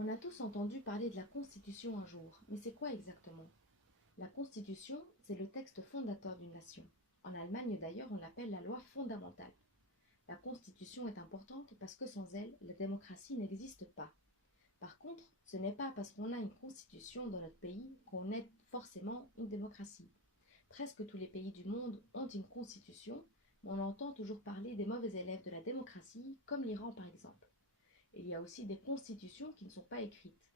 On a tous entendu parler de la Constitution un jour, mais c'est quoi exactement? La Constitution, c'est le texte fondateur d'une nation. En Allemagne d'ailleurs, on l'appelle la loi fondamentale. La Constitution est importante parce que sans elle, la démocratie n'existe pas. Par contre, ce n'est pas parce qu'on a une constitution dans notre pays qu'on est forcément une démocratie. Presque tous les pays du monde ont une constitution, mais on entend toujours parler des mauvais élèves de la démocratie, comme l'Iran par exemple. Il y a aussi des constitutions qui ne sont pas écrites.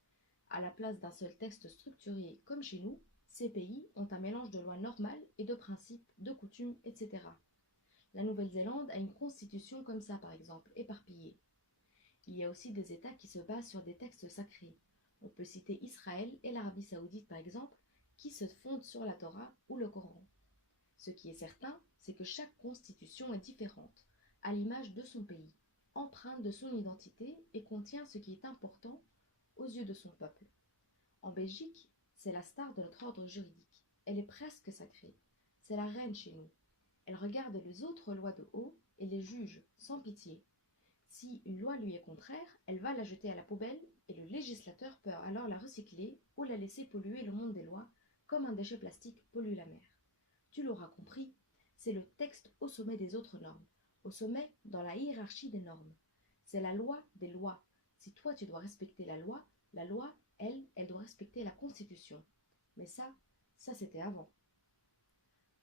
À la place d'un seul texte structuré comme chez nous, ces pays ont un mélange de lois normales et de principes, de coutumes, etc. La Nouvelle-Zélande a une constitution comme ça par exemple, éparpillée. Il y a aussi des États qui se basent sur des textes sacrés. On peut citer Israël et l'Arabie saoudite par exemple, qui se fondent sur la Torah ou le Coran. Ce qui est certain, c'est que chaque constitution est différente, à l'image de son pays, empreinte de son identité et contient ce qui est important aux yeux de son peuple. En Belgique, c'est la star de notre ordre juridique. Elle est presque sacrée. C'est la reine chez nous. Elle regarde les autres lois de haut et les juge sans pitié. Si une loi lui est contraire, elle va la jeter à la poubelle et le législateur peut alors la recycler ou la laisser polluer le monde des lois comme un déchet plastique pollue la mer. Tu l'auras compris, c'est le texte au sommet des autres normes, au sommet dans la hiérarchie des normes. C'est la loi des lois. Si toi tu dois respecter la loi, elle doit respecter la Constitution. Mais ça c'était avant.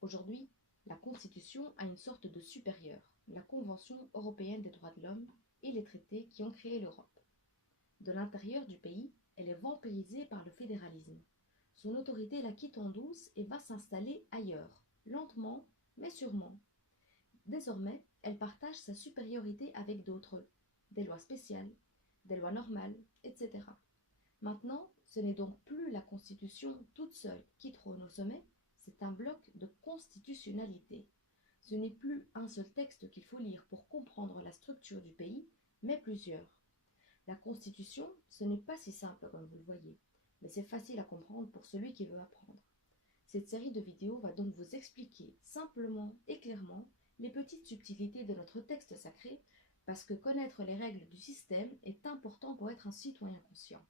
Aujourd'hui, la Constitution a une sorte de supérieur, la Convention européenne des droits de l'homme et les traités qui ont créé l'Europe. De l'intérieur du pays, elle est vampirisée par le fédéralisme. Son autorité la quitte en douce et va s'installer ailleurs, lentement mais sûrement. Désormais, elle partage sa supériorité avec d'autres, des lois spéciales, des lois normales, etc. Maintenant, ce n'est donc plus la Constitution toute seule qui trône au sommet, c'est un bloc de constitutionnalité. Ce n'est plus un seul texte qu'il faut lire pour comprendre la structure du pays, mais plusieurs. La Constitution, ce n'est pas si simple comme vous le voyez, mais c'est facile à comprendre pour celui qui veut apprendre. Cette série de vidéos va donc vous expliquer simplement et clairement les petites subtilités de notre texte sacré, parce que connaître les règles du système est important pour être un citoyen conscient.